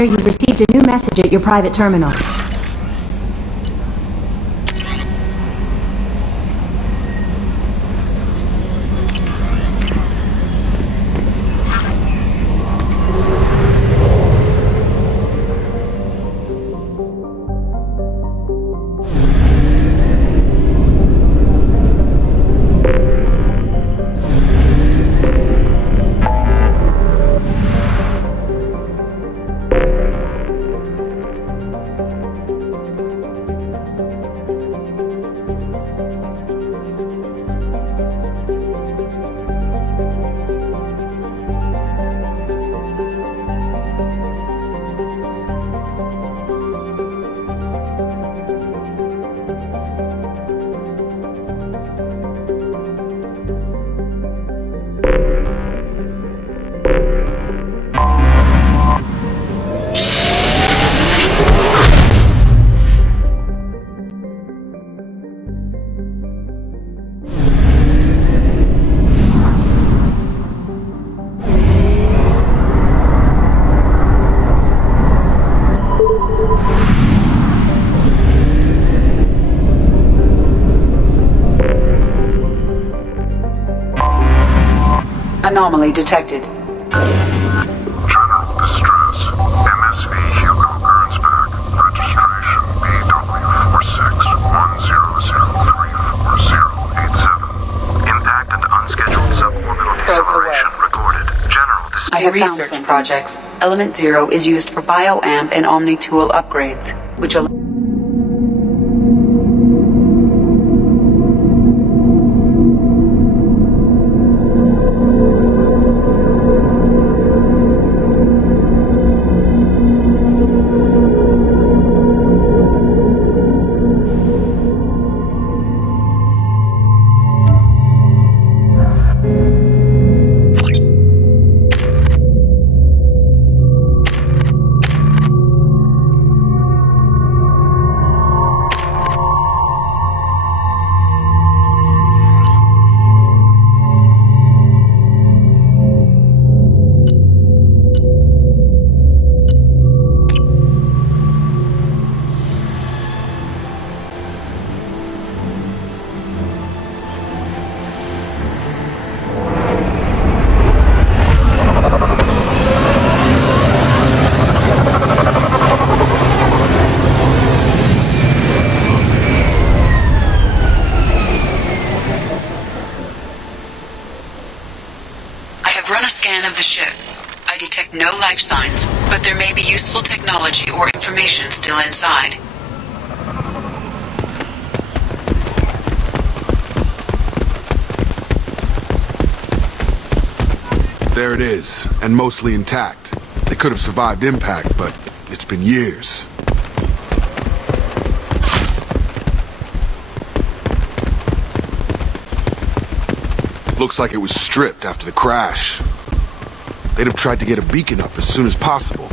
Reminder, you've received a new message at your private terminal. Anomaly detected. General distress. MSV Hugo Gernsback. Registration BW4610034087. Intact and unscheduled suborbital deceleration recorded. General distress. I have research projects. Element 0 is used for bioamp and omni-tool upgrades, which allow of the ship. I detect no life signs, but there may be useful technology or information still inside. There it is, and mostly intact. They could have survived impact, but it's been years. Looks like it was stripped after the crash. They'd have tried to get a beacon up as soon as possible.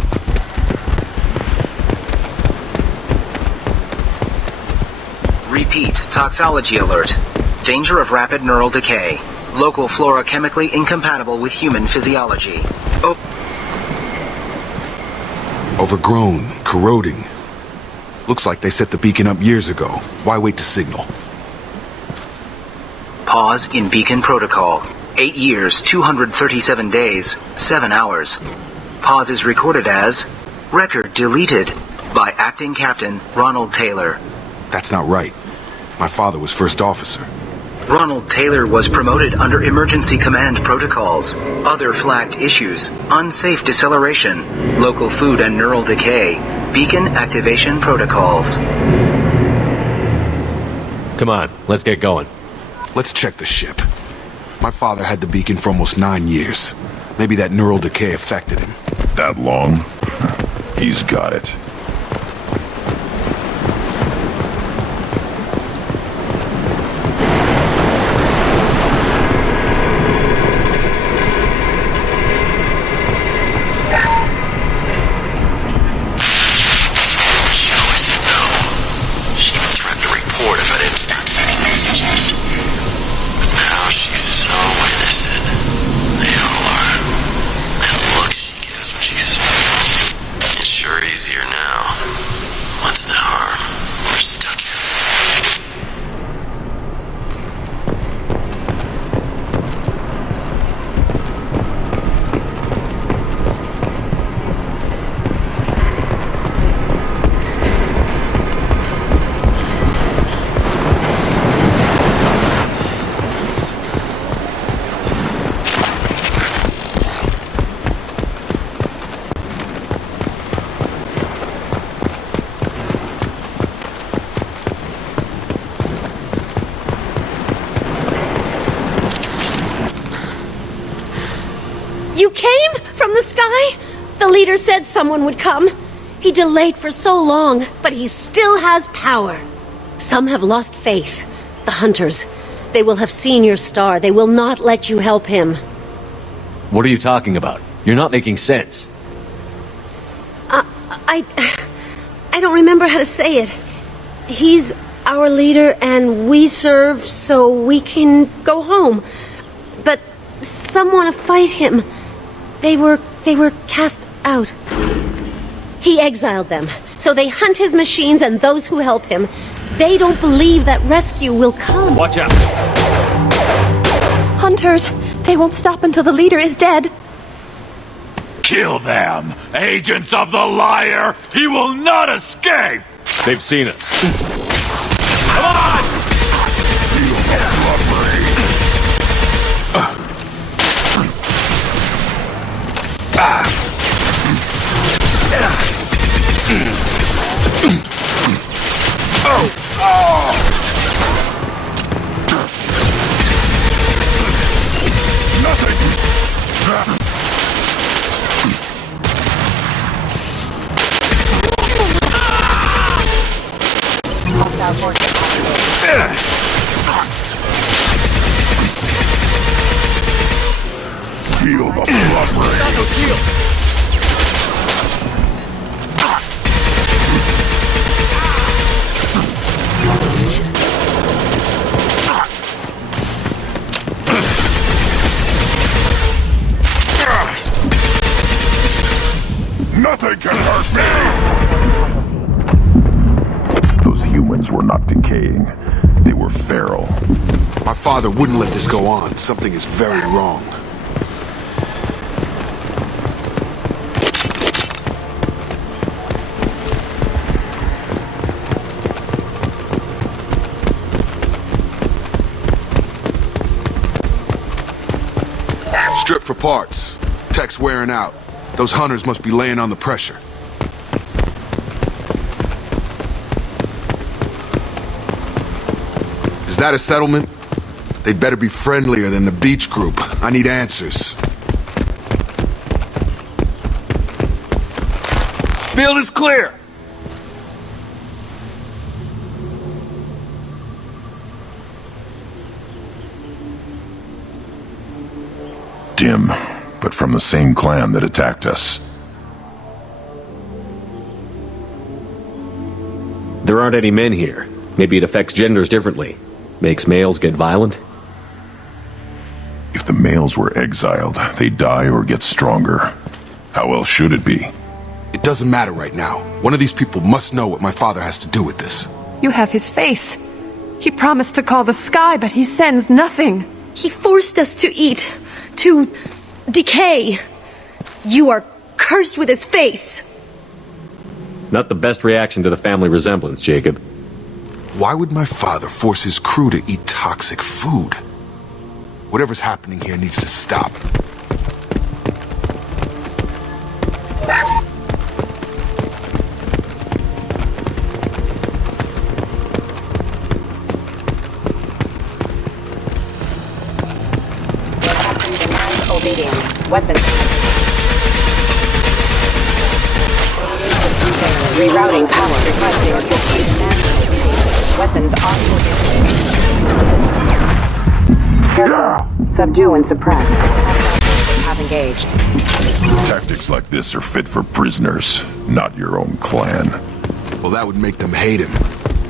Repeat, toxology alert. Danger of rapid neural decay. Local flora chemically incompatible with human physiology. Overgrown, corroding. Looks like they set the beacon up years ago. Why wait to signal? Pause in beacon protocol. 8 years, 237 days, 7 hours. Pause is recorded as record deleted by Acting Captain Ronald Taylor. That's not right. My father was first officer. Ronald Taylor was promoted under emergency command protocols. Other flagged issues: unsafe deceleration, local food and neural decay, beacon activation protocols. Come on, let's get going. Let's check the ship. My father had the beacon for almost 9 years. Maybe that neural decay affected him. That long? He's got it. Sure. leader said someone would come. He delayed for so long, but he still has power. Some have lost faith. The hunters. They will have seen your star. They will not let you help him. What are you talking about? You're not making sense. I don't remember how to say it. He's our leader and we serve so we can go home. But some want to fight him. They were cast out. He exiled them, so they hunt his machines and those who help him. They don't believe that rescue will come. Watch out! Hunters! They won't stop until the leader is dead. Kill them! Agents of the liar! He will not escape! They've seen us. Come on! Feel the blood rain. Nothing can hurt me! Those humans were not decaying. They were feral. My father wouldn't let this go on. Something is very wrong. Strip for parts. Tech's wearing out. Those hunters must be laying on the pressure. Is that a settlement? They'd better be friendlier than the beach group. I need answers. Field is clear! Dim, but from the same clan that attacked us. There aren't any men here. Maybe it affects genders differently. Makes males get violent? If the males were exiled, they die or get stronger. How else should it be? It doesn't matter right now. One of these people must know what my father has to do with this. You have his face. He promised to call the sky, but he sends nothing. He forced us to eat, to decay. You are cursed with his face. Not the best reaction to the family resemblance, Jacob. Why would my father force his crew to eat toxic food? Whatever's happening here needs to stop. Weapons. Rerouting power. Requesting assistance. Weapons on. Subdue and suppress. Have engaged. Tactics like this are fit for prisoners, not your own clan. Well, that would make them hate him.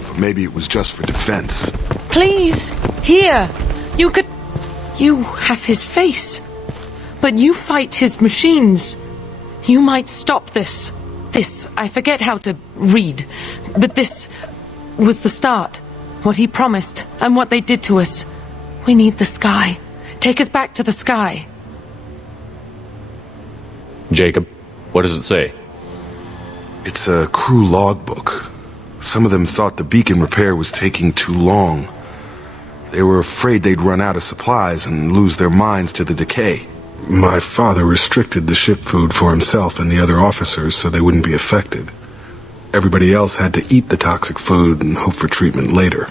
But maybe it was just for defense. Please, here. You have his face. But you fight his machines. You might stop this. This, I forget how to read. But this was the start. What he promised, and what they did to us. We need the sky. Take us back to the sky. Jacob, what does it say? It's a crew logbook. Some of them thought the beacon repair was taking too long. They were afraid they'd run out of supplies and lose their minds to the decay. My father restricted the ship food for himself and the other officers so they wouldn't be affected. Everybody else had to eat the toxic food and hope for treatment later.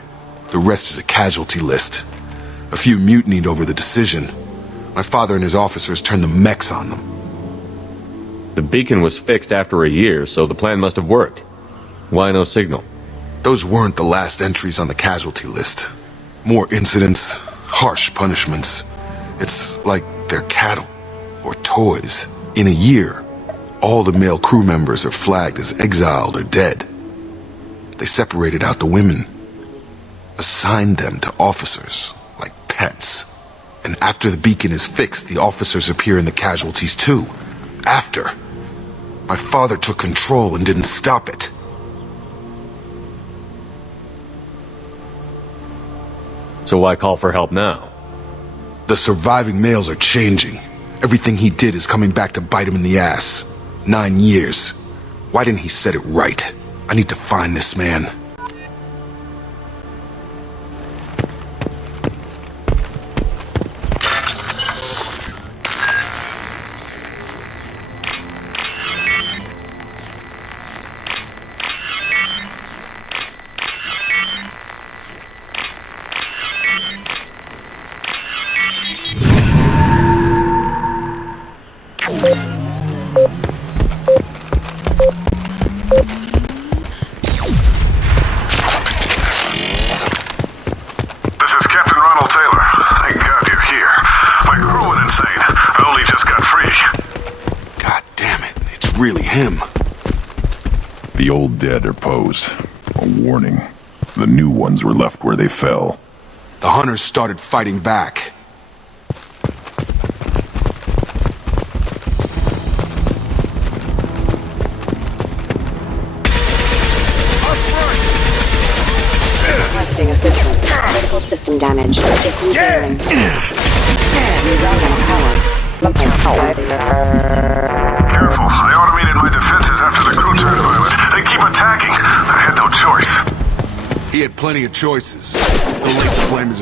The rest is a casualty list. A few mutinied over the decision. My father and his officers turned the mechs on them. The beacon was fixed after a year, so the plan must have worked. Why no signal? Those weren't the last entries on the casualty list. More incidents, harsh punishments. It's like they're cattle or toys. In a year, all the male crew members are flagged as exiled or dead. They separated out the women, assigned them to officers, like pets. And after the beacon is fixed, the officers appear in the casualties too. After. My father took control and didn't stop it. So why call for help now? The surviving males are changing. Everything he did is coming back to bite him in the ass. 9 years. Why didn't he set it right? I need to find this man. The old dead are posed. A warning. The new ones were left where they fell. The hunters started fighting back. Requesting assistance. Critical system damage. System failing. Rerouting power. Careful. I automated my defenses after the crew turned violent. They keep attacking. I had no choice. He had plenty of choices. The late blame is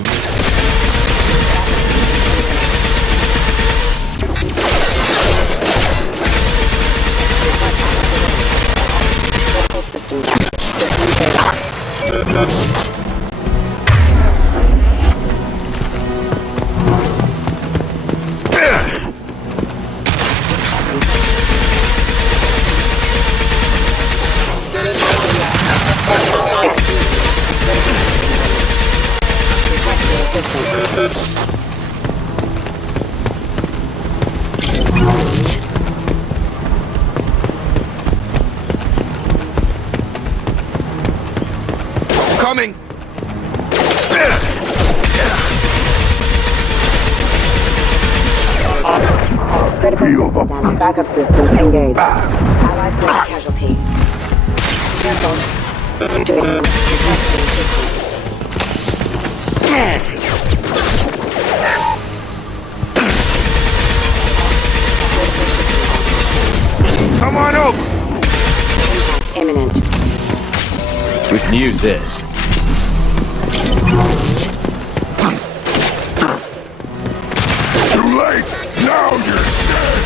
coming. Critical damage. Backup systems engaged. Allied force casualty. Careful. Activating assistance. Come on over. Imminent. We can use this. Too late! Now you're dead!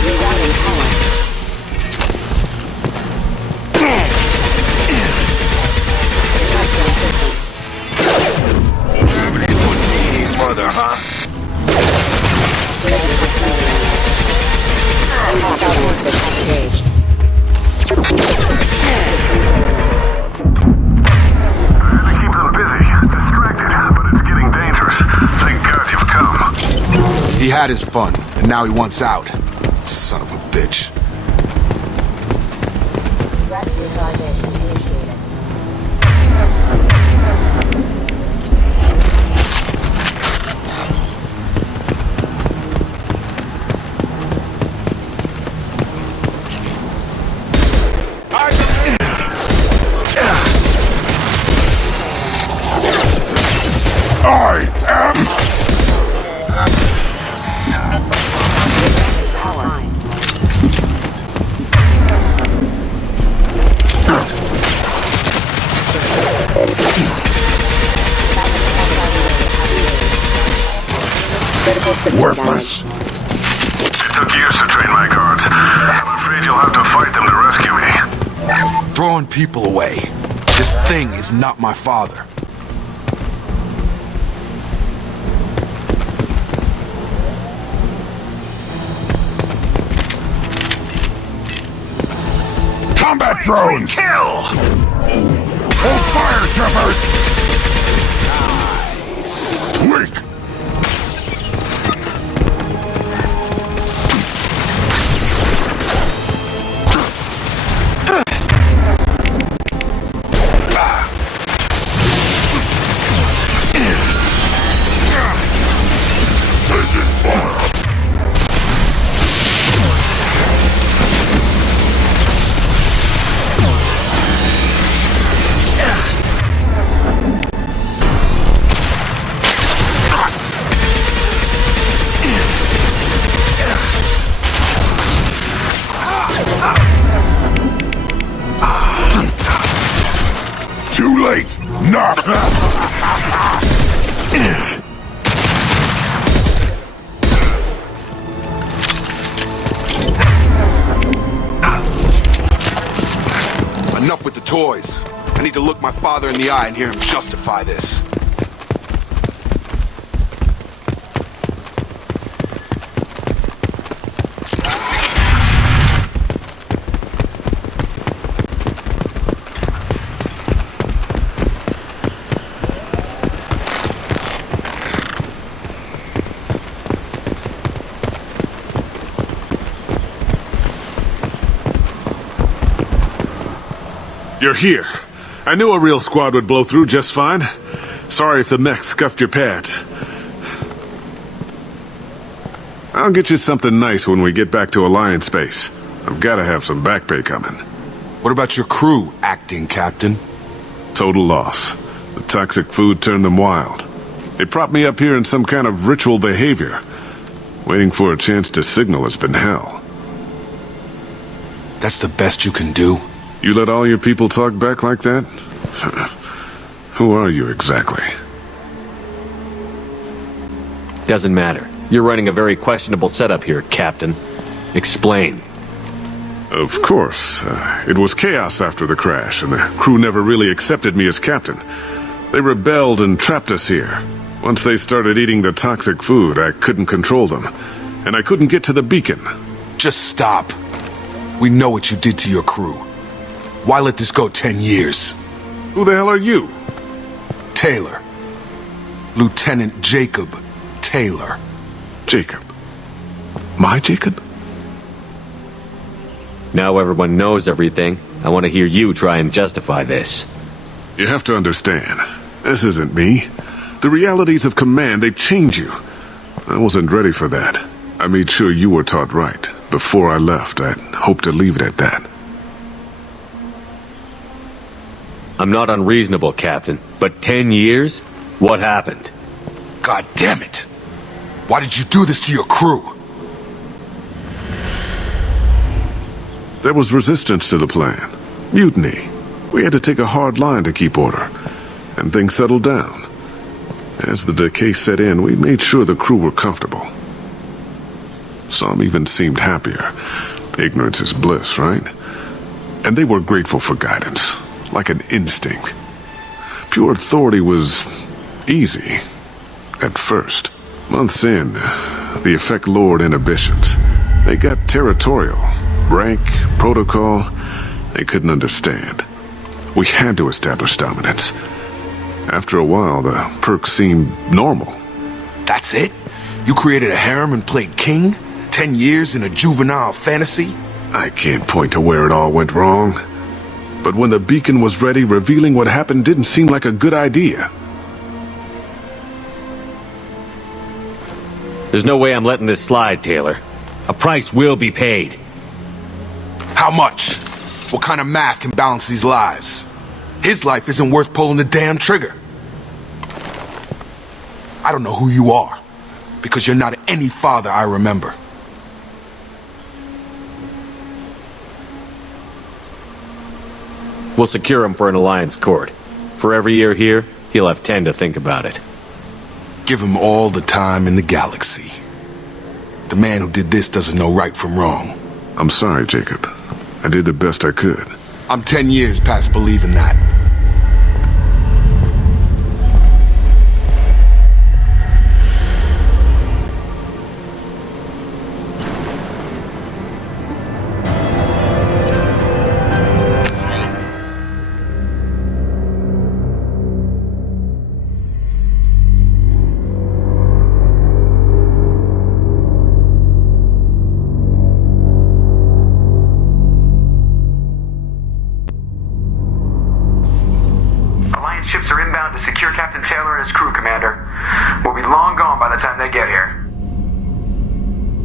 Rerouting power. Mother, huh? Engaged. Keep them busy, distracted, but it's getting dangerous. Thank God you've come. He had his fun, and now he wants out. Son of a bitch. Worthless. It took years to train my guards. I'm afraid you'll have to fight them to rescue me. Throwing people away. This thing is not my father. combat drones! Kill! Hold fire, troopers! Weak! Too late! No! Enough with the toys. I need to look my father in the eye and hear him justify this. You're here. I knew a real squad would blow through just fine. Sorry if the mech scuffed your pads. I'll get you something nice when we get back to Alliance space. I've got to have some back pay coming. What about your crew, acting captain? Total loss. The toxic food turned them wild. They propped me up here in some kind of ritual behavior. Waiting for a chance to signal has been hell. That's the best you can do? You let all your people talk back like that? Who are you exactly? Doesn't matter. You're running a very questionable setup here, Captain. Explain. Of course. It was chaos after the crash, and the crew never really accepted me as captain. They rebelled and trapped us here. Once they started eating the toxic food, I couldn't control them. And I couldn't get to the beacon. Just stop. We know what you did to your crew. Why let this go 10 years? Who the hell are you? Taylor. Lieutenant Jacob Taylor. Jacob? My Jacob? Now everyone knows everything. I want to hear you try and justify this. You have to understand. This isn't me. The realities of command, they change you. I wasn't ready for that. I made sure you were taught right. Before I left, I hoped to leave it at that. I'm not unreasonable, Captain, but 10 years? What happened? God damn it! Why did you do this to your crew? There was resistance to the plan. Mutiny. We had to take a hard line to keep order. And things settled down. As the decay set in, we made sure the crew were comfortable. Some even seemed happier. Ignorance is bliss, right? And they were grateful for guidance. Like an instinct. Pure authority was easy. At first. Months in, the effect lowered inhibitions. They got territorial. Rank, protocol, they couldn't understand. We had to establish dominance. After a while, the perks seemed normal. That's it? You created a harem and played king? 10 years in a juvenile fantasy? I can't point to where it all went wrong. But when the beacon was ready, revealing what happened didn't seem like a good idea. There's no way I'm letting this slide, Taylor. A price will be paid. How much? What kind of math can balance these lives? His life isn't worth pulling the damn trigger. I don't know who you are, because you're not any father I remember. We'll secure him for an Alliance court. For every year here, he'll have 10 to think about it. Give him all the time in the galaxy. The man who did this doesn't know right from wrong. I'm sorry, Jacob. I did the best I could. I'm 10 years past believing that.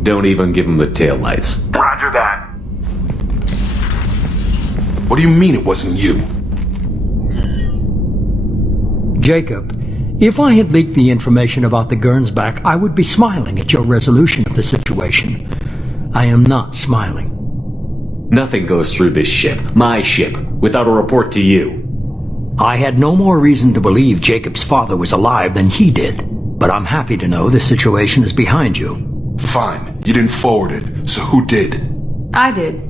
Don't even give him the taillights. Roger that. What do you mean it wasn't you? Jacob, if I had leaked the information about the Gernsback, I would be smiling at your resolution of the situation. I am not smiling. Nothing goes through this ship, my ship, without a report to you. I had no more reason to believe Jacob's father was alive than he did, but I'm happy to know the situation is behind you. Fine, you didn't forward it, so who did? I did.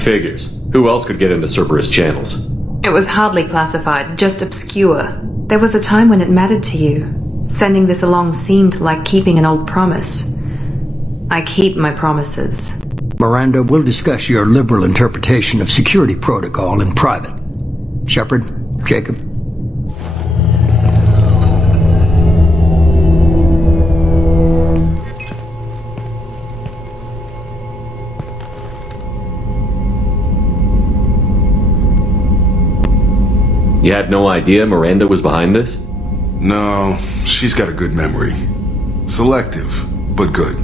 Figures. Who else could get into Cerberus channels? It was hardly classified, just obscure. There was a time when it mattered to you. Sending this along seemed like keeping an old promise. I keep my promises. Miranda, we'll discuss your liberal interpretation of security protocol in private. Shepard, Jacob. You had no idea Miranda was behind this? No, she's got a good memory. Selective, but good.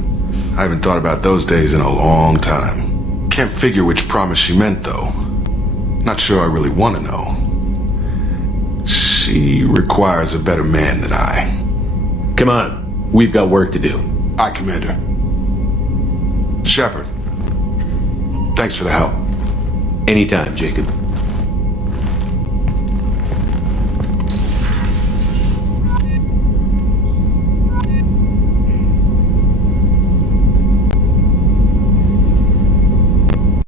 I haven't thought about those days in a long time. Can't figure which promise she meant, though. Not sure I really want to know. She requires a better man than I. Come on, we've got work to do. Aye, Commander. Shepard, thanks for the help. Anytime, Jacob.